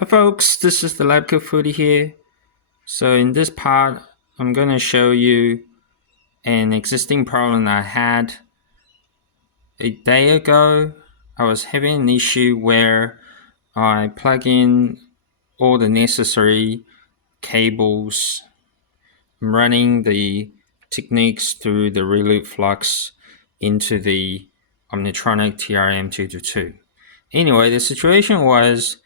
Hi folks, this is the LabCo Foodie here. So in this part, I'm going to show you an existing problem I had a day ago. I was having an issue where I plug in all the necessary cables. I'm running the techniques through the Reloop Flux into the Omnitronic trm-222. Anyway, the situation was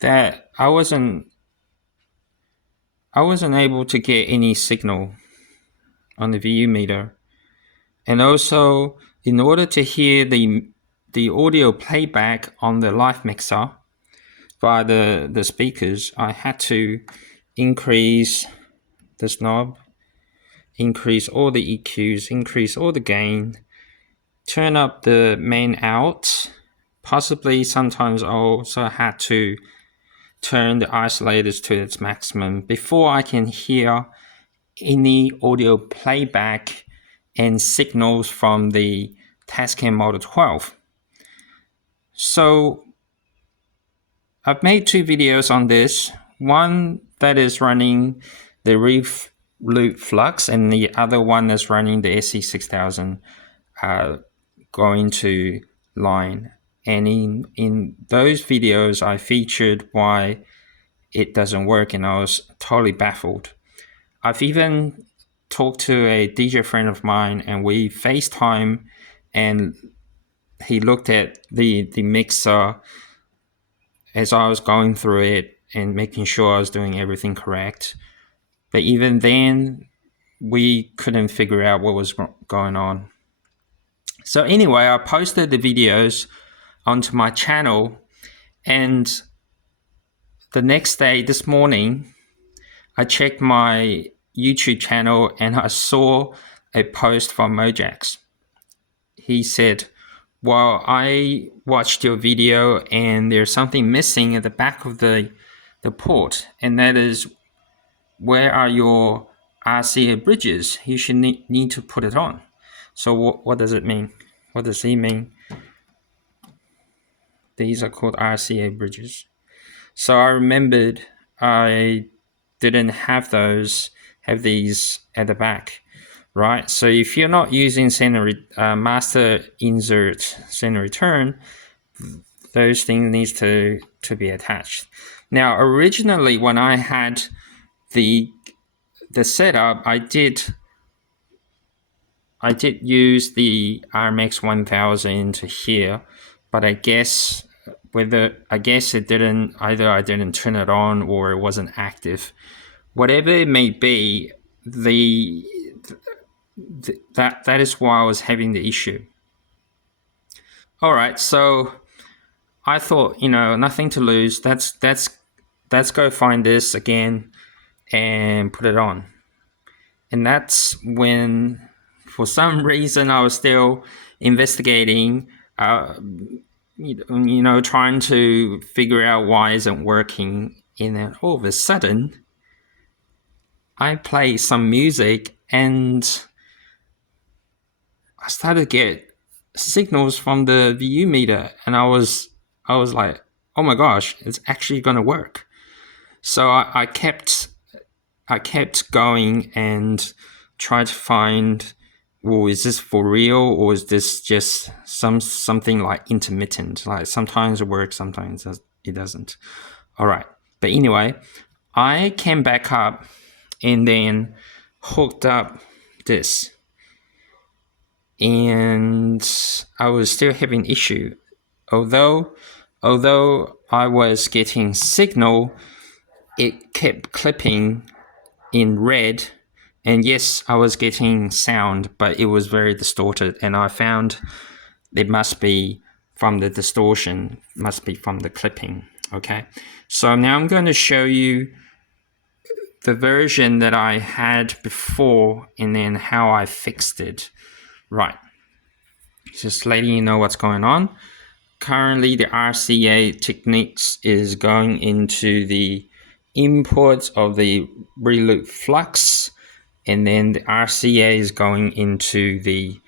that I wasn't able to get any signal on the VU meter. And also, in order to hear the audio playback on the live mixer via the speakers, I had to increase this knob, increase all the EQs, increase all the gain, turn up the main out. Possibly sometimes I also had to turn the isolators to its maximum before I can hear any audio playback and signals from the Tascam Model 12. So I've made two videos on this. One that is running the Reloop Flux and the other one is running the SC6000 going to Line. And in those videos I featured why it doesn't work, and I was totally baffled. I've even talked to a DJ friend of mine and we FaceTime, and he looked at the mixer as I was going through it and making sure I was doing everything correct. But even then, we couldn't figure out what was going on. So anyway, I posted the videos onto my channel, and the next day, this morning, I checked my YouTube channel and I saw a post from Mojax. He said, well, I watched your video and there's something missing at the back of the port, and that is, where are your RCA bridges? You should need to put it on. So what does it mean? What does he mean? These are called RCA bridges. So I remembered I didn't have these at the back, right? So if you're not using master insert send return, those things need to be attached. Now, originally when I had the setup, I did use the RMX 1000 to here, but I guess it didn't, either I didn't turn it on or it wasn't active. Whatever it may be, that is why I was having the issue. All right, so I thought, nothing to lose. Let's go find this again and put it on. And that's when, for some reason, I was still investigating, trying to figure out why it isn't working. And then all of a sudden, I play some music and I started to get signals from the VU meter, and I was like, oh my gosh, it's actually going to work. So I kept going and tried to find, well, is this for real, or is this just something like intermittent? Like sometimes it works, sometimes it doesn't. All right, but anyway, I came back up and then hooked up this, and I was still having issue. Although I was getting signal, it kept clipping in red, and yes, I was getting sound, but it was very distorted, and I found it must be from the distortion, must be from the clipping. Okay, so now I'm going to show you the version that I had before and then how I fixed it. Right, just letting you know what's going on. Currently, the RCA Techniques is going into the input of the Reloop Flux, and then the RCA is going into the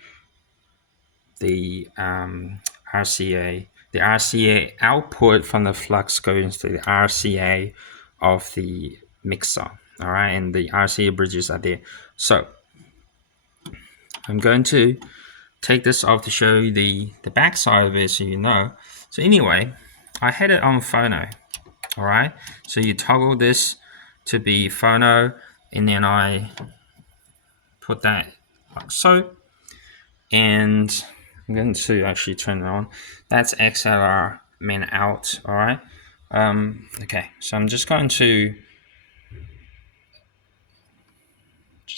RCA the RCA output from the flux goes to the RCA of the mixer. All right, and the RCA bridges are there. So I'm going to take this off to show you the back side of it so you know. So anyway, I had it on Phono. All right, so you toggle this to be Phono, and then I put that like so, and I'm going to actually turn it on. That's XLR min out. All right. Okay, so I'm just going to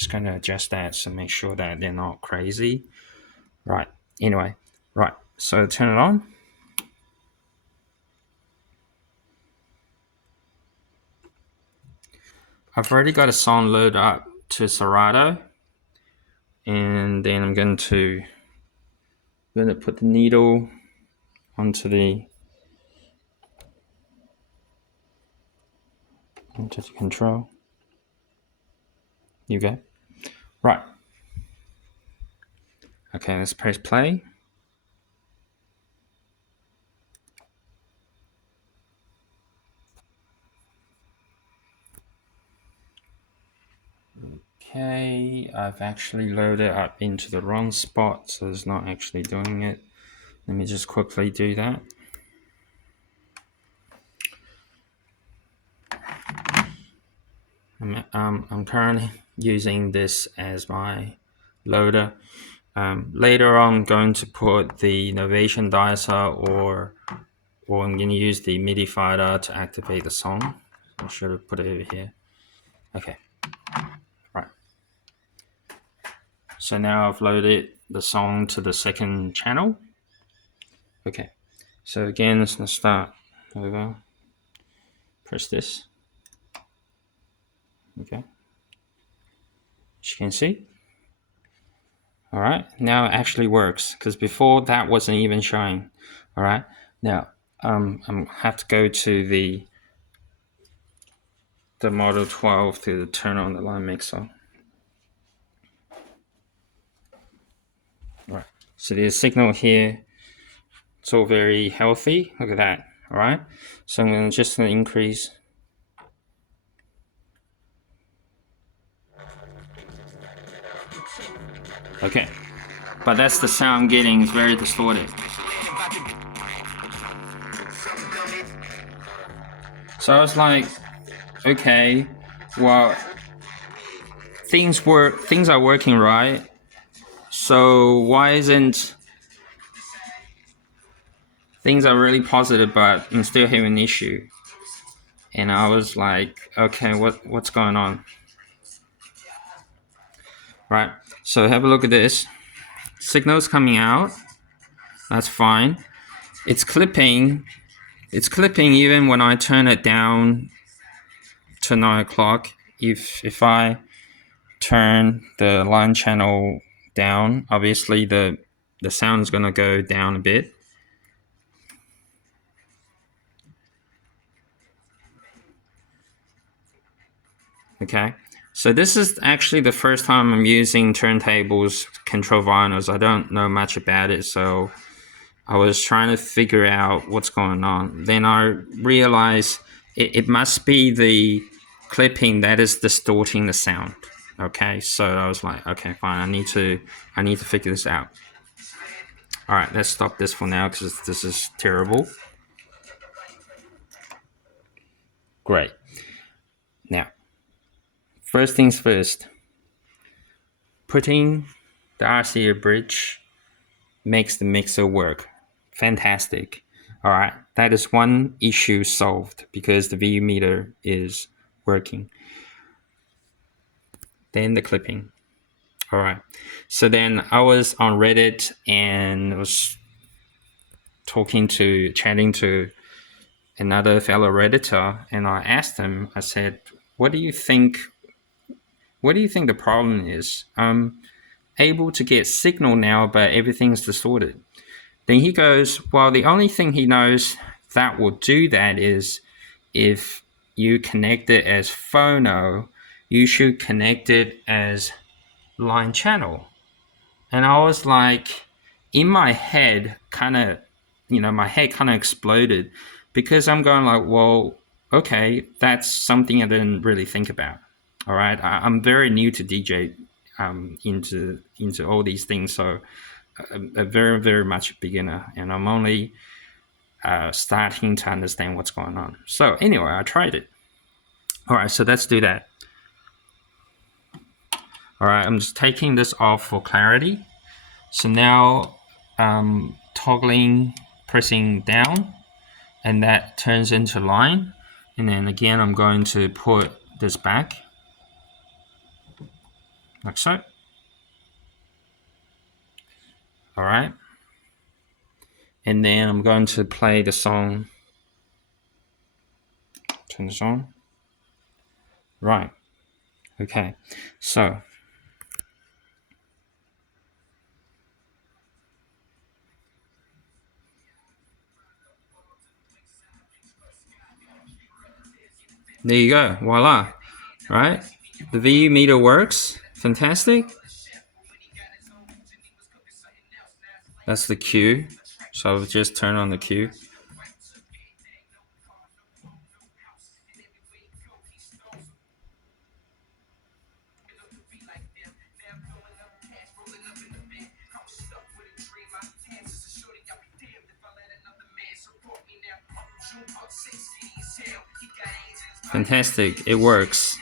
adjust that to make sure that they're not crazy. Right. Anyway, right. So turn it on. I've already got a song loaded up to Serato, and then I'm going to put the needle onto the control. You go. Right. Okay, let's press play. Okay, I've actually loaded up into the wrong spot, so it's not actually doing it. Let me just quickly do that. I'm currently using this as my loader. Later on, I'm going to put the Novation dicer or I'm going to use the MIDI fader to activate the song. I should have put it over here. Okay, right. So now I've loaded the song to the second channel. Okay, so again, let's start over. Press this. Okay, as you can see. All right, now it actually works because before that wasn't even showing. All right, now I have to go to the Model 12 to turn on the line mixer. All right, so there's a signal here. It's all very healthy. Look at that. All right, so I'm going to just increase. Okay, but that's the sound I'm getting. It's very distorted. So I was like, okay, well, things are working right. So why isn't things are really positive, but I'm still having an issue? And I was like, okay, what's going on? Right. So have a look at this. Signal's coming out. That's fine. It's clipping. It's clipping even when I turn it down to 9 o'clock. If I turn the line channel down, obviously the sound is going to go down a bit. Okay, so this is actually the first time I'm using turntables control vinyls. I don't know much about it, so I was trying to figure out what's going on. Then I realized it must be the clipping that is distorting the sound. Okay, so I was like, okay, fine. I need to figure this out. All right, let's stop this for now because this is terrible. Great. Now, first things first. Putting the RCA bridge makes the mixer work. Fantastic. All right, that is one issue solved because the VU meter is working. Then the clipping. All right, so then I was on Reddit and was chatting to another fellow Redditor, and I asked him, I said, what do you think the problem is? I'm able to get signal now, but everything's distorted. Then he goes, well, the only thing he knows that will do that is if you connect it as phono, you should connect it as line channel. And I was like, in my head, kind of my head kind of exploded, because I'm going like, well, okay, that's something I didn't really think about. All right, I'm very new to DJ, into all these things, so a very, very much beginner, and I'm only starting to understand what's going on. So anyway, I tried it. All right, so let's do that. All right, I'm just taking this off for clarity. So now toggling, pressing down, and that turns into line. And then again, I'm going to put this back, like so. All right. And then I'm going to play the song. Turn this on. Right. Okay. So there you go. Voila. Right. The VU meter works. Fantastic. That's the cue. So I'll just turn on the cue. Fantastic. It works.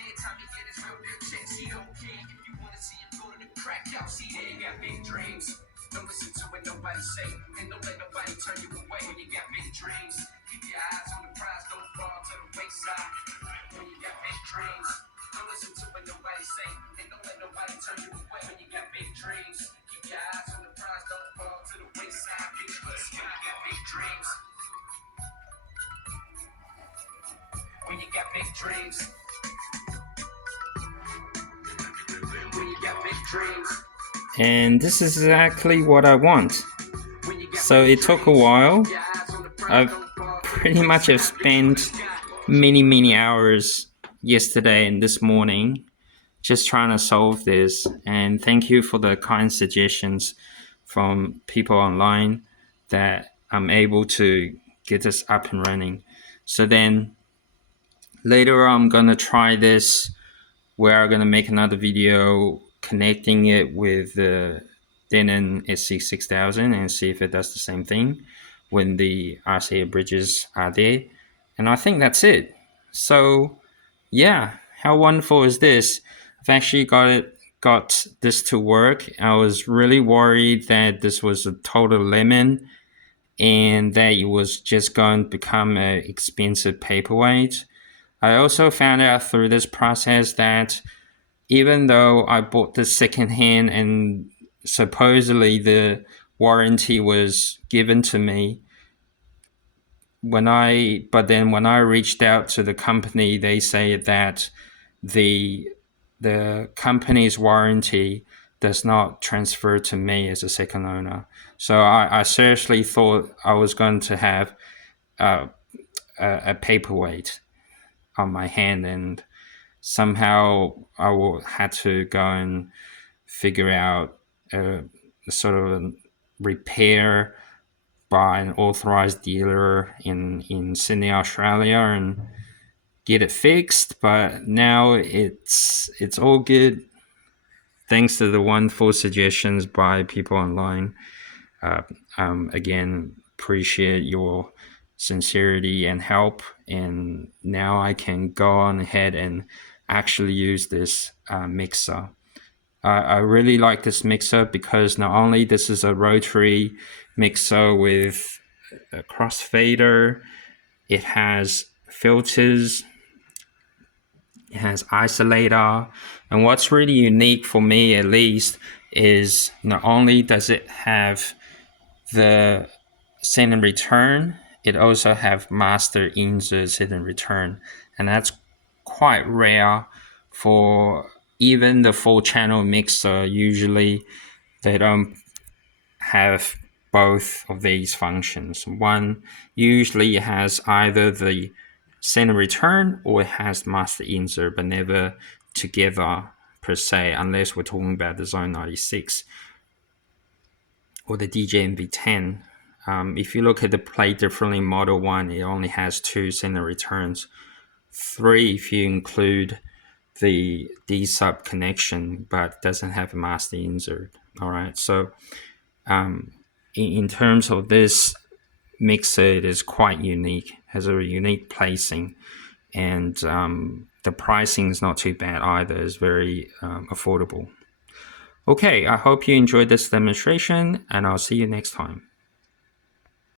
And this is exactly what I want. So it took a while. I pretty much have spent many hours yesterday and this morning just trying to solve this. And thank you for the kind suggestions from people online that I'm able to get this up and running. So then later I'm gonna try this, where I'm gonna make another video connecting it with the Denon SC6000 and see if it does the same thing when the RCA bridges are there. And I think that's it. So yeah, how wonderful is this? I've actually got this to work. I was really worried that this was a total lemon and that it was just going to become an expensive paperweight. I also found out through this process that even though I bought this secondhand and supposedly the warranty was given to me, but then when I reached out to the company, they say that the company's warranty does not transfer to me as a second owner. So I seriously thought I was going to have a paperweight on my hand, and somehow I will had to go and figure out a sort of a repair by an authorized dealer in Sydney, Australia, and get it fixed. But now it's all good, thanks to the wonderful suggestions by people online. Again, appreciate your sincerity and help, and now I can go on ahead and actually use this mixer. I really like this mixer because not only this is a rotary mixer with a crossfader, it has filters, it has isolator, and what's really unique for me at least is not only does it have the send and return, it also have master insert send and return, and that's quite rare for even the full channel mixer. Usually they don't have both of these functions. One usually has either the send and return or it has master insert, but never together per se, unless we're talking about the Zone 96 or the DJMV10 If you look at the play differently model 1, it only has 2 center returns. 3 if you include the D-sub connection, but doesn't have a master insert. All right, so in terms of this mixer, it is quite unique, has a unique placing, and the pricing is not too bad either. It's very affordable. Okay, I hope you enjoyed this demonstration, and I'll see you next time.